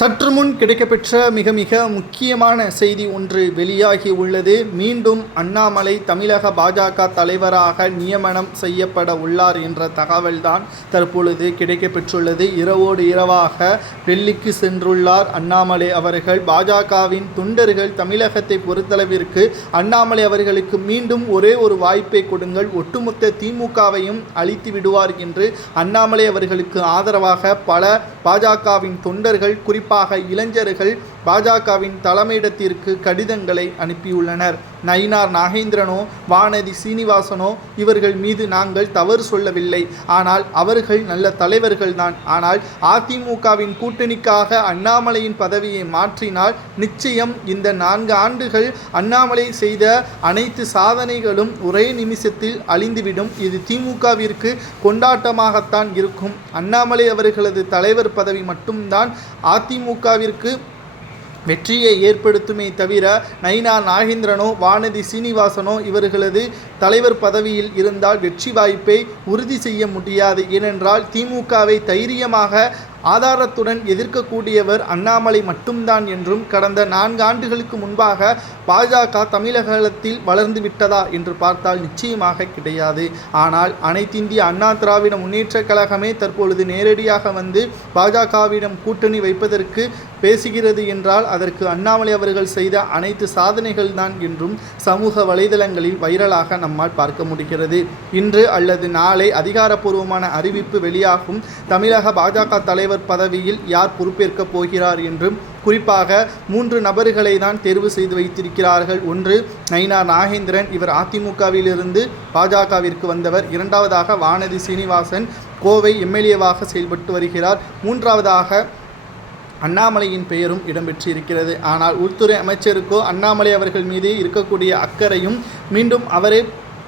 சற்று முன் கிடைக்கப்பெற்ற மிக மிக முக்கியமான செய்தி ஒன்று வெளியாகி உள்ளது. மீண்டும் அண்ணாமலை தமிழக பாஜக தலைவராக நியமனம் செய்யப்பட உள்ளார் என்ற தகவல்தான் தற்பொழுது கிடைக்கப்பெற்றுள்ளது. இரவோடு இரவாக டெல்லிக்கு சென்றுள்ளார் அண்ணாமலை அவர்கள். பாஜகவின் தொண்டர்கள் தமிழகத்தை பொறுத்தளவிற்கு அண்ணாமலை அவர்களுக்கு மீண்டும் ஒரே ஒரு வாய்ப்பை கொடுங்கள், ஒட்டுமொத்த திமுகவையும் அழித்து விடுவார் என்று அண்ணாமலை அவர்களுக்கு ஆதரவாக பல பாஜகவின் தொண்டர்கள், குறிப்பாக இளைஞர்கள் பாஜகவின் தலைமையிடத்திற்கு கடிதங்களை அனுப்பியுள்ளனர். நயினார் நாகேந்திரனோ வானதி சீனிவாசனோ இவர்கள் மீது நாங்கள் தவறு சொல்லவில்லை, ஆனால் அவர்கள் நல்ல தலைவர்கள்தான். ஆனால் அதிமுகவின் கூட்டணிக்காக அண்ணாமலையின் பதவியை மாற்றினால் நிச்சயம் இந்த 4 ஆண்டுகள் அண்ணாமலை செய்த அனைத்து சாதனைகளும் ஒரே நிமிஷத்தில் அழிந்துவிடும். இது திமுகவிற்கு கொண்டாட்டமாகத்தான் இருக்கும். அண்ணாமலை அவர்களது தலைவர் பதவி மட்டும்தான் அதிமுகவிற்கு வெற்றியை ஏற்படுத்துமே தவிர நயினார் நாகேந்திரனோ வானதி சீனிவாசனோ இவர்களது தலைவர் பதவியில் இருந்தால் வெற்றி வாய்ப்பை உறுதி செய்ய முடியாது. ஏனென்றால் திமுகவை தைரியமாக ஆதாரத்துடன் எதிர்க்கக்கூடியவர் அண்ணாமலை மட்டும்தான் என்றும், கடந்த 4 ஆண்டுகளுக்கு முன்பாக பாஜக தமிழகத்தில் வளர்ந்து விட்டதா என்று பார்த்தால் நிச்சயமாக கிடையாது. ஆனால் அனைத்திந்திய அண்ணா திராவிட முன்னேற்ற கழகமே தற்பொழுது நேரடியாக வந்து பாஜகவிடம் கூட்டணி வைப்பதற்கு பேசுகிறது என்றால் அதற்கு அண்ணாமலை அவர்கள் செய்த அனைத்து சாதனைகள் தான் என்றும் சமூக வலைதளங்களில் வைரலாக நம்மால் பார்க்க முடிகிறது. இன்று அல்லது நாளை அதிகாரப்பூர்வமான அறிவிப்பு வெளியாகும். தமிழக பாஜக தலைவர் பதவியில் யார் பொறுப்பேற்கப் போகிறார் என்றும், குறிப்பாக 3 நபர்களை தான் தேர்வு செய்து வைத்திருக்கிறார்கள். ஒன்று நயினார் நாகேந்திரன், இவர் அதிமுகவிலிருந்து பாஜகவிற்கு வந்தவர். இரண்டாவதாக வானதி சீனிவாசன், கோவை எம்எல்ஏவாக செயல்பட்டு வருகிறார். மூன்றாவதாக அண்ணாமலையின் பெயரும் இடம்பெற்றிருக்கிறது. ஆனால் உள்துறை அமைச்சருக்கோ அண்ணாமலை அவர்கள் மீது இருக்கக்கூடிய அக்கறையும் மீண்டும் அவரே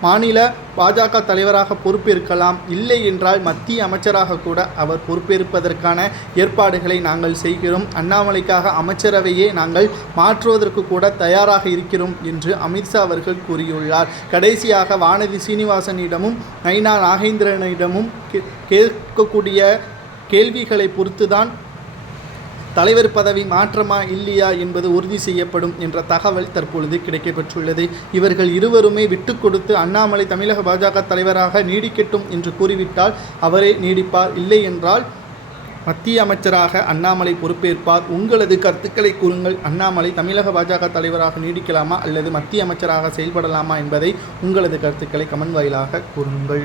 மாநில பாஜக தலைவராக பொறுப்பேற்கலாம், இல்லை என்றால் மத்திய அமைச்சராக கூட அவர் பொறுப்பேற்பதற்கான ஏற்பாடுகளை நாங்கள் செய்கிறோம். அண்ணாமலைக்காக அமைச்சரவையே நாங்கள் மாற்றுவதற்கு கூட தயாராக இருக்கிறோம் என்று அமித்ஷா அவர்கள் கூறியுள்ளார். கடைசியாக வானதி சீனிவாசனிடமும் நயினார் நாகேந்திரனிடமும் கேட்கக்கூடிய கேள்விகளை பொறுத்துதான் தலைவர் பதவி மாற்றமா இல்லையா என்பது உறுதி செய்யப்படும் என்ற தகவல் தற்பொழுது கிடைக்கப்பெற்றுள்ளது. இவர்கள் இருவருமே விட்டு கொடுத்து அண்ணாமலை தமிழக பாஜக தலைவராக நீடிக்கட்டும் என்று கூறிவிட்டால் அவரே நீடிப்பார், இல்லை என்றால் மத்திய அமைச்சராக அண்ணாமலை பொறுப்பேற்பார். உங்களது கருத்துக்களை கூறுங்கள். அண்ணாமலை தமிழக பாஜக தலைவராக நீடிக்கலாமா அல்லது மத்திய அமைச்சராக செயல்படலாமா என்பதை உங்களது கருத்துக்களை கமெண்ட் வாயிலாக கூறுங்கள்.